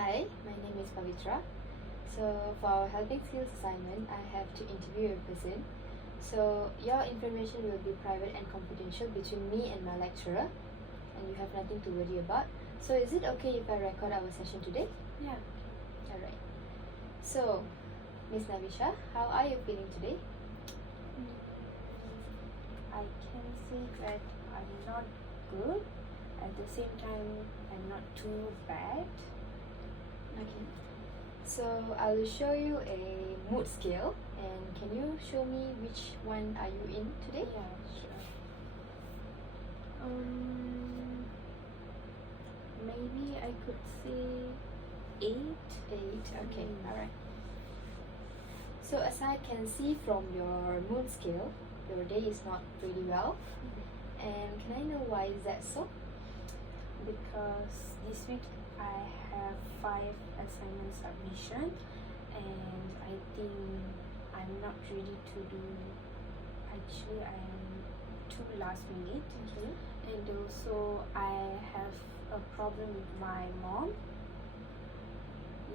Hi, my name is Pavitra. So, for our helping skills assignment, I have to interview a person. So, your information will be private and confidential between me and my lecturer, and you have nothing to worry about. So, is it okay if I record our session today? Yeah. Alright. So, Miss Navisha, how are you feeling today? I can say that I'm not good. At the same time, I'm not too bad. Okay. So, I will show you a mood scale, and can you show me which one are you in today? Yeah, sure. Maybe I could say 8. 8. Okay, Mm. alright. So as I can see from your mood scale, your day is not pretty well. And can I know why is that so? Because this week I have 5 assignment submission, and I think I'm not ready to do. Actually, I'm too last minute. Okay. And also I have a problem with my mom.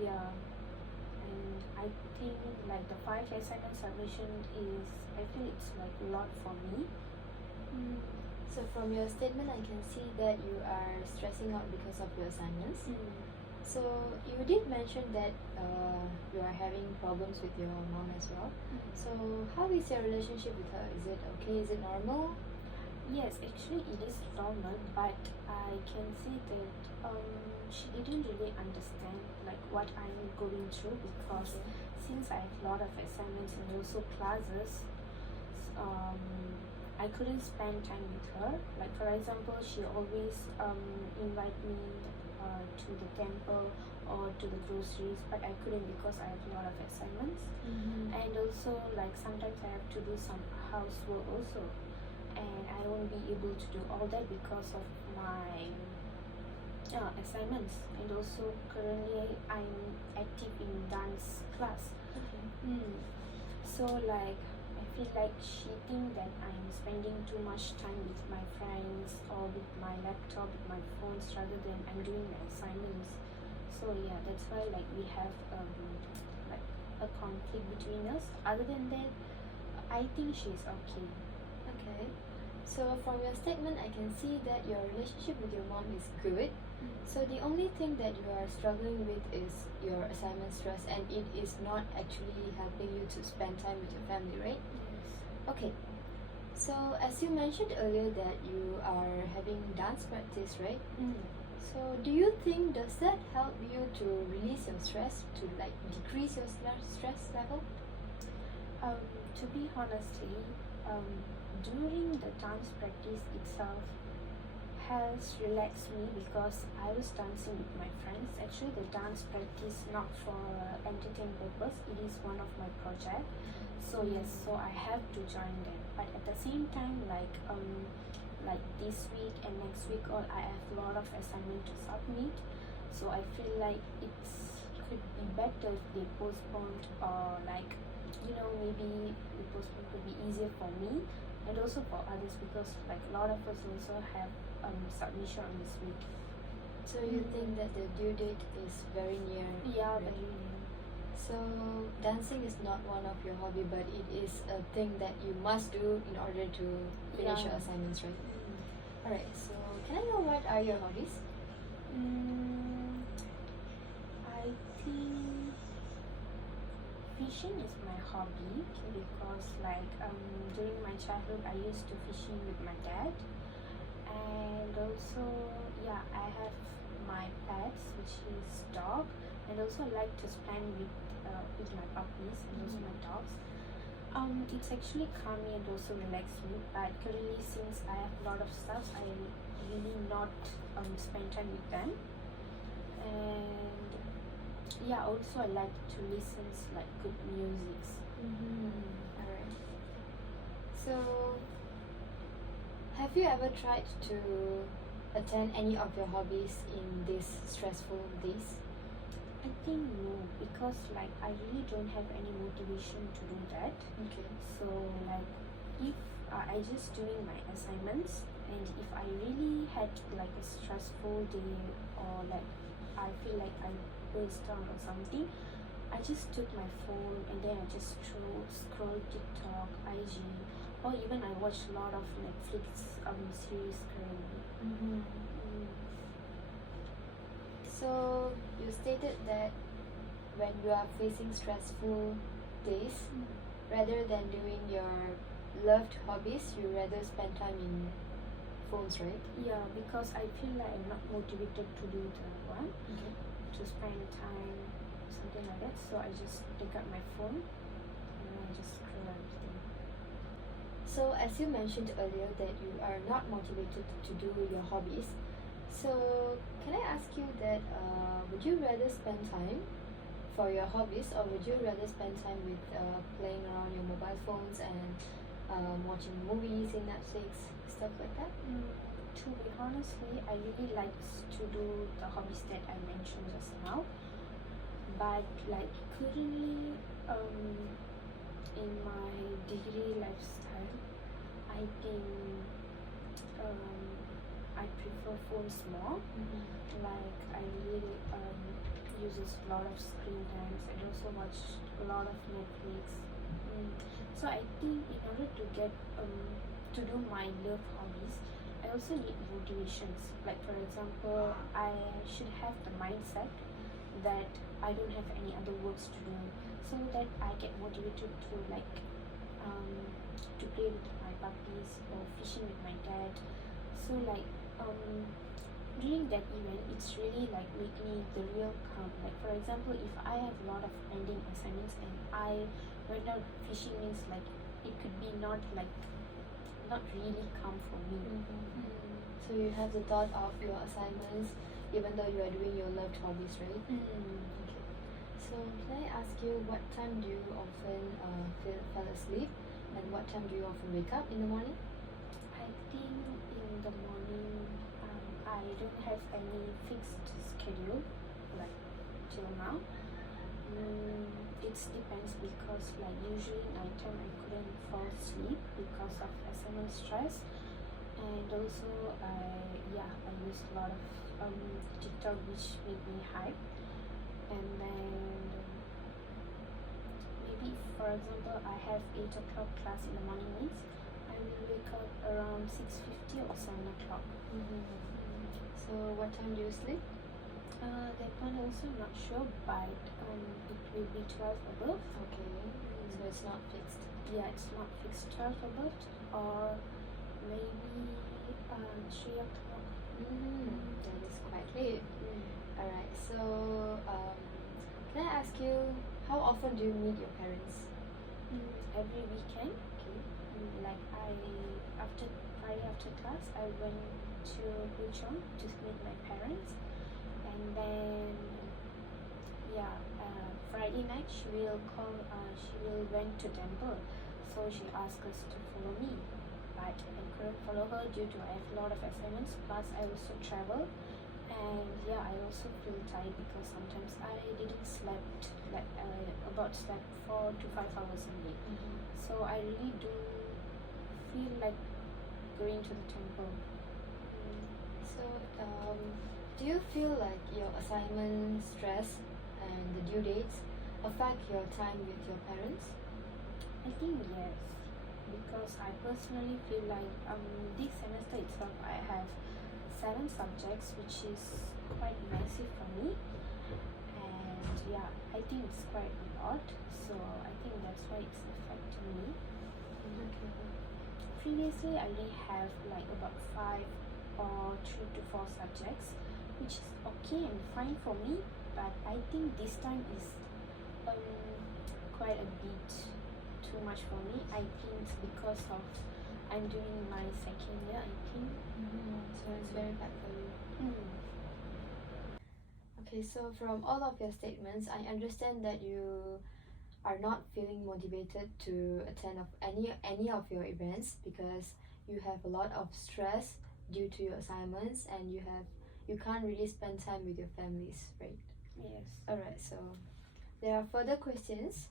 Yeah, and I think like the 5 assignment submission is, I feel it's like a lot for me. So from your statement, I can see that you are stressing out because of your assignments. So you did mention that you are having problems with your mom as well. So how is your relationship with her? Is it okay? Is it normal? Yes, actually it is normal, but I can see that she didn't really understand like what I'm going through, because Okay. since I have a lot of assignments and also classes, I couldn't spend time with her. Like for example, she always invite me to the temple or to the groceries, but I couldn't because I have a lot of assignments. And also like sometimes I have to do some housework also, and I won't be able to do all that because of my assignments. And also currently I'm active in dance class. So like I feel like she think that I'm spending too much time with my friends or with my laptop, with my phones, rather than I'm doing my assignments. So yeah, that's why like we have like a conflict between us. Other than that, I think she's okay. Okay. So from your statement, I can see that your relationship with your mom is good. So the only thing that you are struggling with is your assignment stress, and it is not actually helping you to spend time with your family, right? Yes. Okay. So as you mentioned earlier that you are having dance practice, right? So do you think does that help you to release your stress, to like decrease your stress level? To be honestly, during the dance practice itself has relaxed me, because I was dancing with my friends. Actually, the dance practice not for entertain purpose. It is one of my project. So yes, so I have to join them. But at the same time, like this week and next week, all I have a lot of assignment to submit. So I feel like it's could be better if they postponed, or like maybe the postpone could be easier for me and also for others, because like a lot of us also have submission on this week. So you think that the due date is very near? Yeah, right? very new. So dancing is not one of your hobby, but it is a thing that you must do in order to finish your Yeah. assignments, right? Alright, so can I know what are your hobbies? I think fishing is my hobby, because like during my childhood I used to fishing with my dad. And also yeah, I have my pets, which is dog, and also I like to spend with my puppies and also my dogs. It's actually calm me and also relax me, but currently since I have a lot of stuff, I really not spend time with them. And yeah, also I like to listen to like good music. Alright. So have you ever tried to attend any of your hobbies in these stressful days? I think no, because like I really don't have any motivation to do that. Okay. So like if I just doing my assignments, and if I really had like a stressful day, or like I feel like I is down or something, I just took my phone and then I just scroll TikTok, IG, or even I watch a lot of Netflix series currently. Mm-hmm. Mm. So you stated that when you are facing stressful days, rather than doing your loved hobbies, you rather spend time in phones, right? Yeah, because I feel like I'm not motivated to do the one, Okay. to spend time, something like that. So I just take out my phone and I just scroll everything. So as you mentioned earlier that you are not motivated to do your hobbies, so can I ask you that would you rather spend time for your hobbies, or would you rather spend time with playing around your mobile phones and watching movies in Netflix, stuff like that? To be honestly, I really like to do the hobbies that I mentioned just now. But like currently, in my degree lifestyle, I think I prefer phones more. Like I really uses a lot of screen times and also watch a lot of Netflix. So I think in order to get to do my love hobbies, I also need motivations. Like for example, I should have the mindset that I don't have any other works to do, so that I get motivated to like to play with my puppies or fishing with my dad. So like during that event, it's really like make me the real calm. Like for example, if I have a lot of pending assignments and I went out fishing, means like it could be not really calm for me. So you have the thought of your assignments even though you are doing your loved hobbies, right? Okay. So can I ask you what time do you often fall asleep, and what time do you often wake up in the morning? I think in the morning, I don't have any fixed schedule like till now. It depends because like usually nighttime I couldn't fall asleep because of assignment stress, and also I use a lot of TikTok which made me hype, and then maybe for example I have 8 o'clock class in the morning, means I will wake up around 6:50 or 7 o'clock. So what time do you sleep? That one also not sure, but it will be 12 above. Okay. So it's not fixed. Yeah, it's not fixed, 12 above or maybe 3 o'clock. That is quite late. Alright, so can I ask you, how often do you meet your parents? Every weekend, Okay. like after Friday after class, I went to Puchong to meet my parents, and then Friday night she will went to temple, so she asked us to follow me, but I couldn't follow her due to I have a lot of assignments, plus I also travel, and I also feel tired because sometimes I didn't slept like about slept 4 to 5 hours a day. So I really do feel like going to the temple. So do you feel like your assignment stress and the due dates affect your time with your parents? I think yes, because I personally feel like this semester itself I have 7 subjects, which is quite massive for me, and I think it's quite a lot. So I think that's why it's affecting me. Okay. Previously, I only have like about 5 or 3 to 4 subjects, which is okay and fine for me. But I think this time is quite a bit too much for me. I think it's because of I'm doing my second year, I think. So it's very bad for you. Okay, so from all of your statements, I understand that you are not feeling motivated to attend of any of your events because you have a lot of stress due to your assignments, and you can't really spend time with your families, right? Yes. Alright, so there are further questions.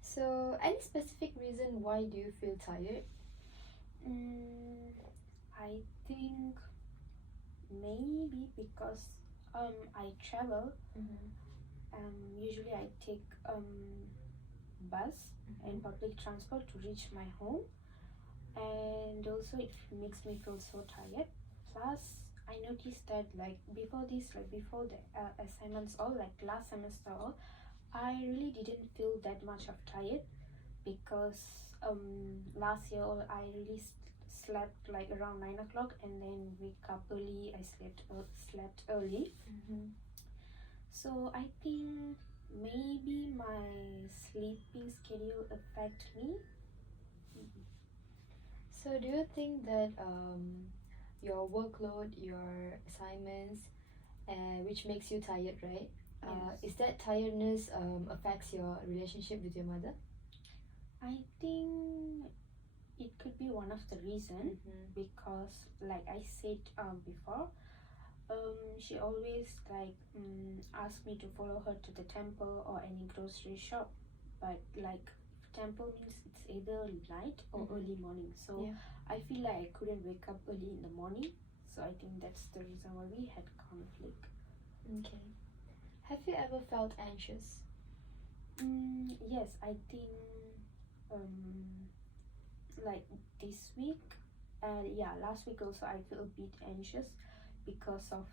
So any specific reason why do you feel tired? I think maybe because I travel Usually I take bus and public transport to reach my home, and also it makes me feel so tired. Plus I noticed that like before this, like before the assignments all, like last semester all, I really didn't feel that much of tired because last year all I really slept like around 9 o'clock and then wake up early. I slept early. So I think maybe my sleeping schedule affect me. So do you think that your workload, your assignments, which makes you tired, right? Yes. Is that tiredness affects your relationship with your mother? I think it could be one of the reason because like I said before, she always like ask me to follow her to the temple or any grocery shop, but like temple means it's either night or early morning, so Yeah. I feel like I couldn't wake up early in the morning, so I think that's the reason why we had conflict. Okay. Have you ever felt anxious? Yes, I think like this week and last week also I feel a bit anxious because of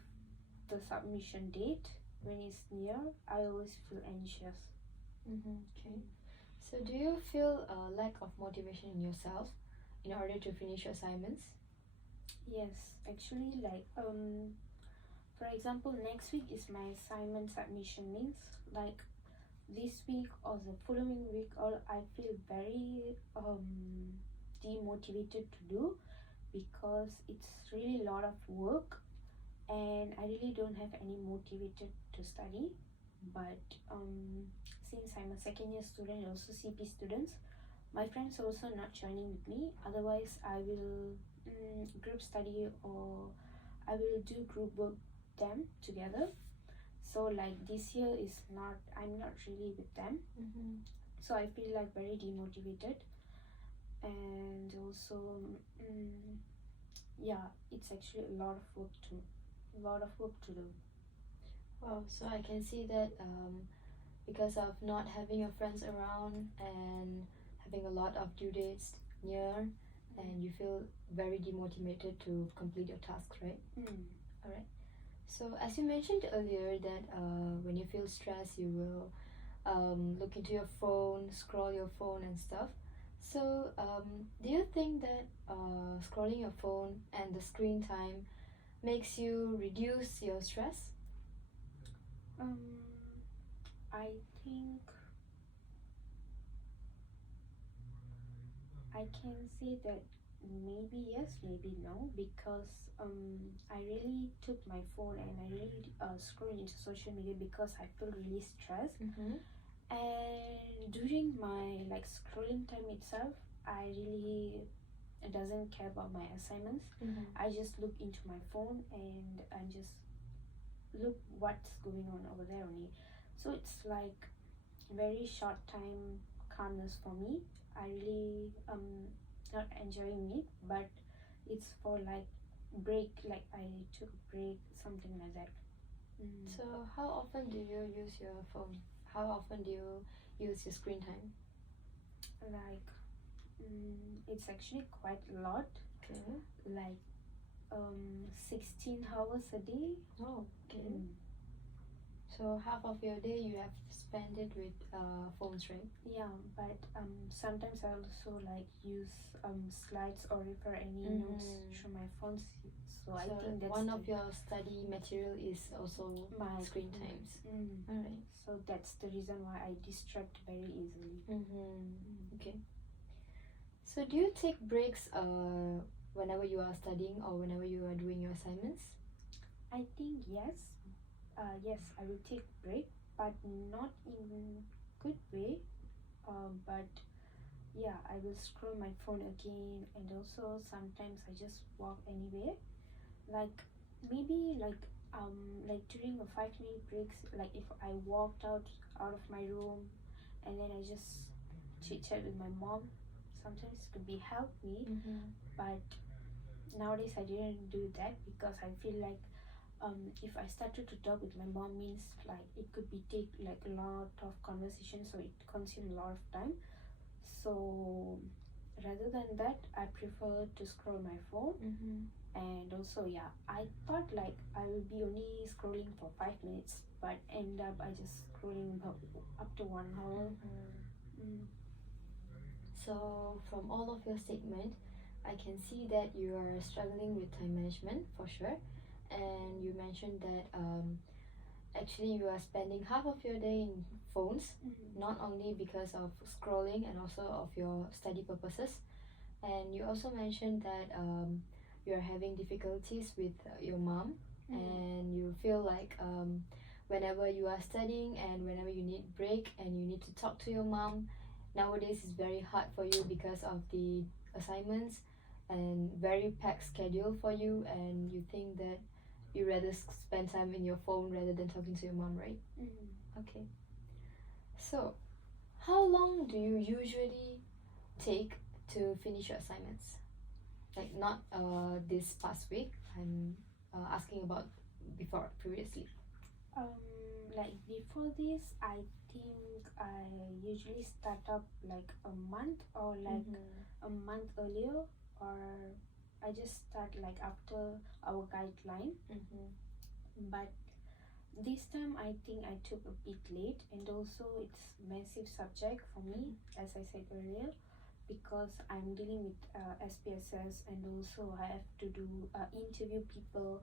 the submission date. When it's near, I always feel anxious. Okay. So do you feel a lack of motivation in yourself in order to finish your assignments? Yes, actually, like for example, next week is my assignment submission, means like this week or the following week all I feel very demotivated to do because it's really a lot of work and I really don't have any motivated to study. But since I'm a second year student and also CP students, my friends are also not joining with me. Otherwise I will group study or I will do group work them together. So like this year is not, I'm not really with them, so I feel like very demotivated. And also it's actually a lot of work to do. Wow, so I can see that because of not having your friends around and having a lot of due dates near, and you feel very demotivated to complete your tasks, right? Alright. So as you mentioned earlier that when you feel stressed, you will look into your phone, scroll your phone and stuff. So do you think that scrolling your phone and the screen time makes you reduce your stress? I think I can say that maybe yes, maybe no, because I really took my phone and I really scroll into social media because I feel really stressed. And during my like scrolling time itself, I really doesn't care about my assignments. I just look into my phone and I just look what's going on over there only. So it's like very short time calmness for me. I really not enjoying it, but it's for like break, like I took a break, something like that. So how often do you use your phone? How often do you use your screen time? Like it's actually quite a lot. Okay. Like 16 hours a day. Oh, okay. So half of your day you have spent it with phones, right? Yeah, but sometimes I also like use slides or refer any notes through my phone. So I think that's one of your study material is also my screen times. Alright. So that's the reason why I distract very easily. Okay. So do you take breaks whenever you are studying or whenever you are doing your assignments? I think yes. Yes, I will take break, but not in good way. But yeah, I will scroll my phone again, and also sometimes I just walk anywhere. Like maybe like during a 5 minute breaks, like if I walked out of my room and then I just chit chat with my mom, sometimes it could be help me. But nowadays I didn't do that because I feel like if I started to talk with my mom means like it could be take like a lot of conversation, so it consume a lot of time. So rather than that, I prefer to scroll my phone. And also, yeah, I thought like I will be only scrolling for 5 minutes, but end up I just scrolling up to 1 hour. So from all of your statement, I can see that you are struggling with time management for sure, and you mentioned that actually you are spending half of your day in phones, not only because of scrolling and also of your study purposes, and you also mentioned that you are having difficulties with your mom, and you feel like whenever you are studying and whenever you need break and you need to talk to your mom, nowadays it's very hard for you because of the assignments and very packed schedule for you, and you think that you rather spend time in your phone rather than talking to your mom, right? Okay. So, how long do you usually take to finish your assignments? Like not this past week. I'm asking about before previously. Like before this, I think I usually start up like a month or like a month earlier, or I just start like after our guideline. But this time I think I took a bit late, and also it's massive subject for me, as I said earlier, because I'm dealing with SPSS, and also I have to do interview people,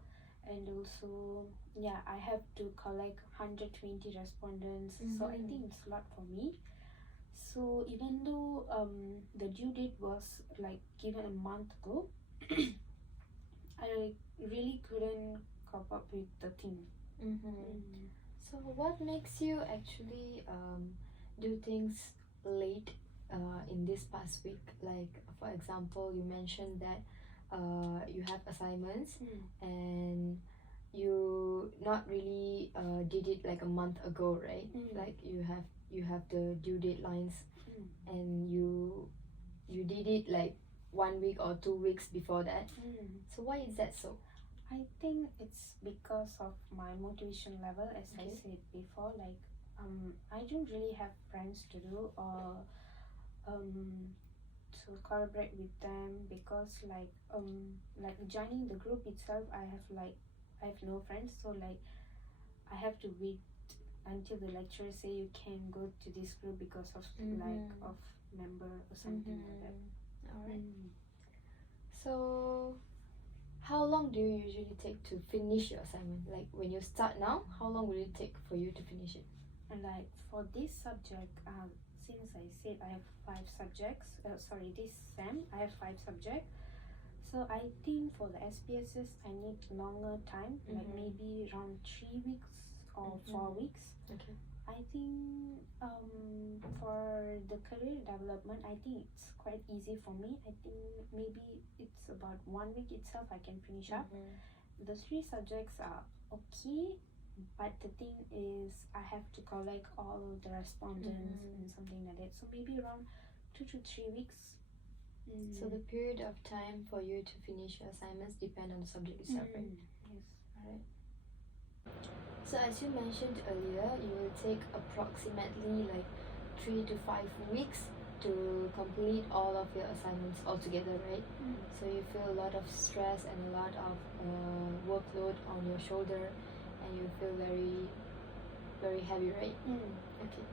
and also yeah, I have to collect 120 respondents. So I think it's a lot for me. So even though the due date was like given a month ago, I really couldn't cope up with the thing. So what makes you actually do things late in this past week? Like for example, you mentioned that you have assignments and you not really did it like a month ago, right? Like you have the due deadlines and you did it like 1 week or 2 weeks before that. So why is that so? I think it's because of my motivation level, as I Okay. said before. Like I don't really have friends to do or to collaborate with them, because like joining the group itself, I have no friends, so like I have to wait until the lecturer say you can go to this group because of like of member or something like that. Alright. So how long do you usually take to finish your assignment? Like when you start now, how long will it take for you to finish it? And like for this subject, since I said I have 5 subjects, this sem I have 5 subjects. So I think for the SPSS I need longer time, like maybe around 3 weeks or 4 weeks. Okay. I think for the career development, I think it's quite easy for me. I think maybe it's about 1 week itself I can finish up. The 3 subjects are okay, but the thing is I have to collect all the respondents and something like that. So maybe around 2 to 3 weeks. So the period of time for you to finish your assignments depend on the subject itself, right? Yes. Alright. So as you mentioned earlier, you will take approximately like 3 to 5 weeks to complete all of your assignments altogether, right? So you feel a lot of stress and a lot of workload on your shoulder, and you feel very, very heavy, right? Okay.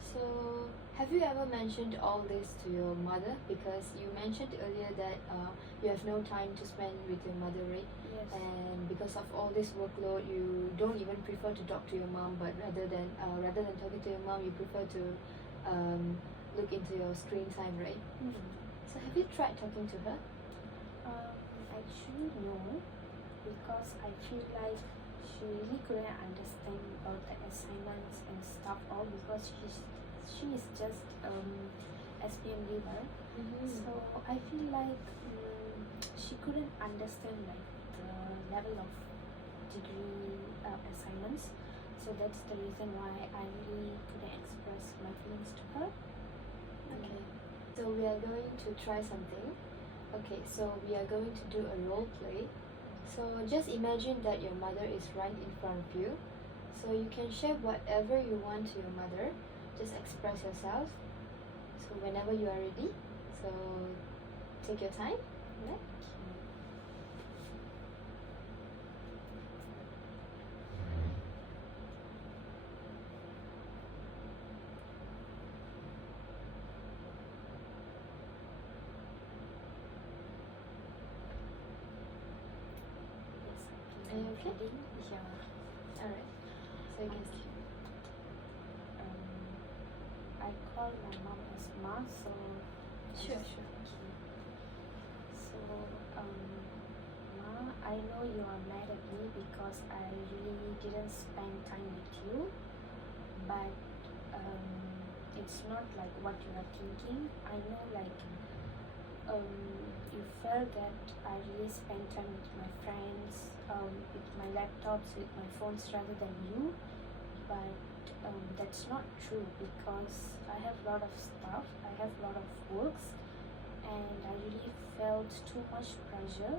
So have you ever mentioned all this to your mother? Because you mentioned earlier that you have no time to spend with your mother, right? Yes. And because of all this workload, you don't even prefer to talk to your mom, but rather than talking to your mom, you prefer to look into your screen time, right? So have you tried talking to her? Actually no, because I feel like she really couldn't understand about the assignments and stuff all, because she is just SPM leader. So I feel like she couldn't understand like the level of degree assignments. So that's the reason why I really couldn't express my feelings to her. Okay. So we are going to try something. Okay, so we are going to do a role play. So just imagine that your mother is right in front of you. So you can share whatever you want to your mother. Just express yourself. So whenever you are ready. So take your time. Yeah. Are you okay? Yeah. Alright. So you can Okay. I call my mom as Ma, so Sure. Okay. So, Ma, I know you are mad at me because I really didn't spend time with you, but it's not like what you are thinking. I know, like, you felt that I really spent time with my friends, with my laptops, with my phones rather than you, but that's not true because I have a lot of stuff, I have a lot of works, and I really felt too much pressure.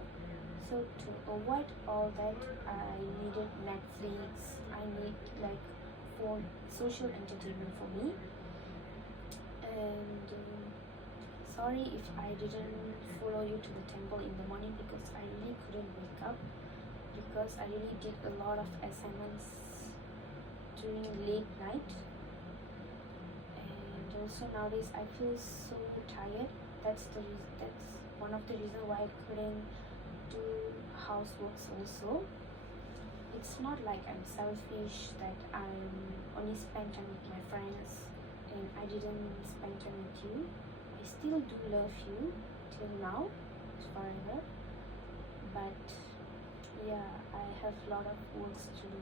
So to avoid all that, I needed Netflix. I need like for social entertainment for me. And sorry if I didn't follow you to the temple in the morning because I really couldn't wake up because I really did a lot of assignments during late night. And also nowadays I feel so tired. That's one of the reasons why I couldn't do houseworks also. It's not like I'm selfish that I'm only spend time with my friends and I didn't spend time with you. I still do love you till now, forever. But yeah, I have a lot of works to do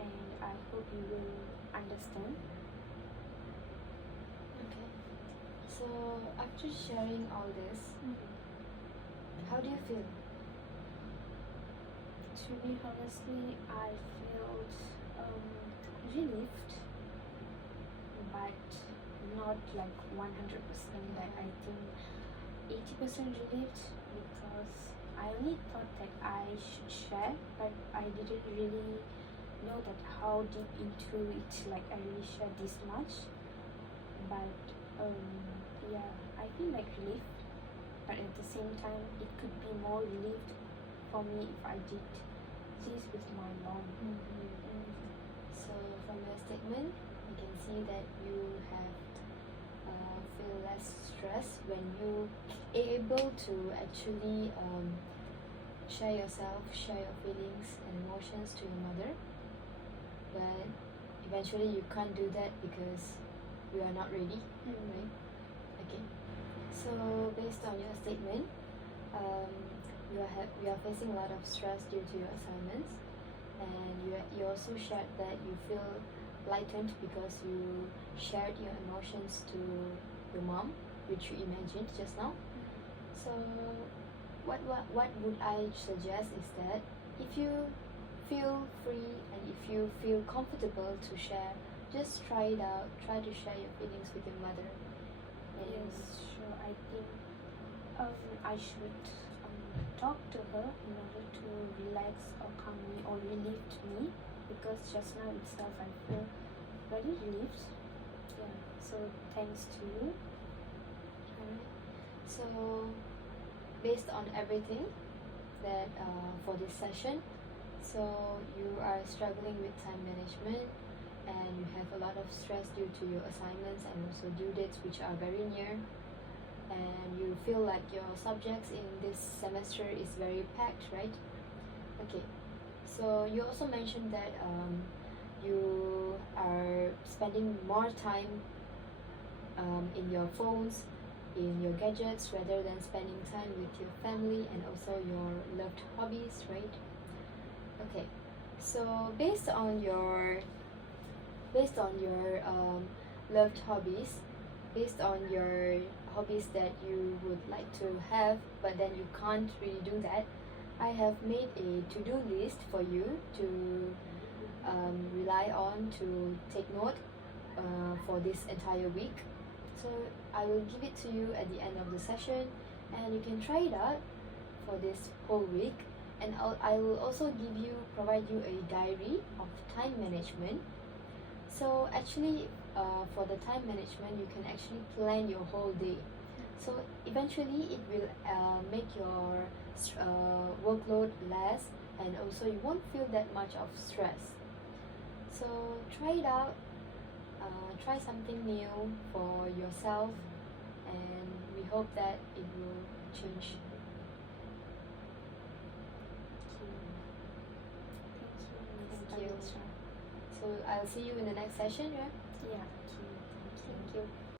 and I hope you will understand. Okay. So after sharing all this, how do you feel? To be honestly, I felt relieved, but not like 100%. That I think 80% relieved because I only thought that I should share, but I didn't really know that how deep into it. Like I really shared this much, but yeah, I feel like relieved, but at the same time, it could be more relieved for me if I did this with my mom. So from your statement, we can see that you have feel less stress when you able to actually share yourself, share your feelings and emotions to your mother. But eventually you can't do that because you are not ready, right? Okay. So based on your statement, you are facing a lot of stress due to your assignments, and you also shared that you feel lightened because you shared your emotions to your mom, which you imagined just now. So what would I suggest is that if you feel free and if you feel comfortable to share, just try it out. Try to share your feelings with your mother. And Yes, sure. I think I should talk to her in order to relax or calm me or relieve me because just now itself I feel very relieved. Yeah. So thanks to you. Alright. So based on everything that for this session, so you are struggling with time management and you have a lot of stress due to your assignments and also due dates which are very near, and you feel like your subjects in this semester is very packed, right? Okay. So you also mentioned that you are spending more time in your phones, in your gadgets, rather than spending time with your family and also your loved hobbies, right? Okay. So based on your loved hobbies, based on your hobbies that you would like to have, but then you can't really do that, I have made a to-do list for you to rely on, to take note for this entire week. So I will give it to you at the end of the session, and you can try it out for this whole week. and I will also provide you a diary of time management. So actually, for the time management, you can actually plan your whole day. So eventually, it will make your workload less, and also you won't feel that much of stress. So try it out. Try something new for yourself, and we hope that it will change. Thank you, Thank Miss you. Alisha. So I'll see you in the next session, yeah? Yeah, thank you. Thank you.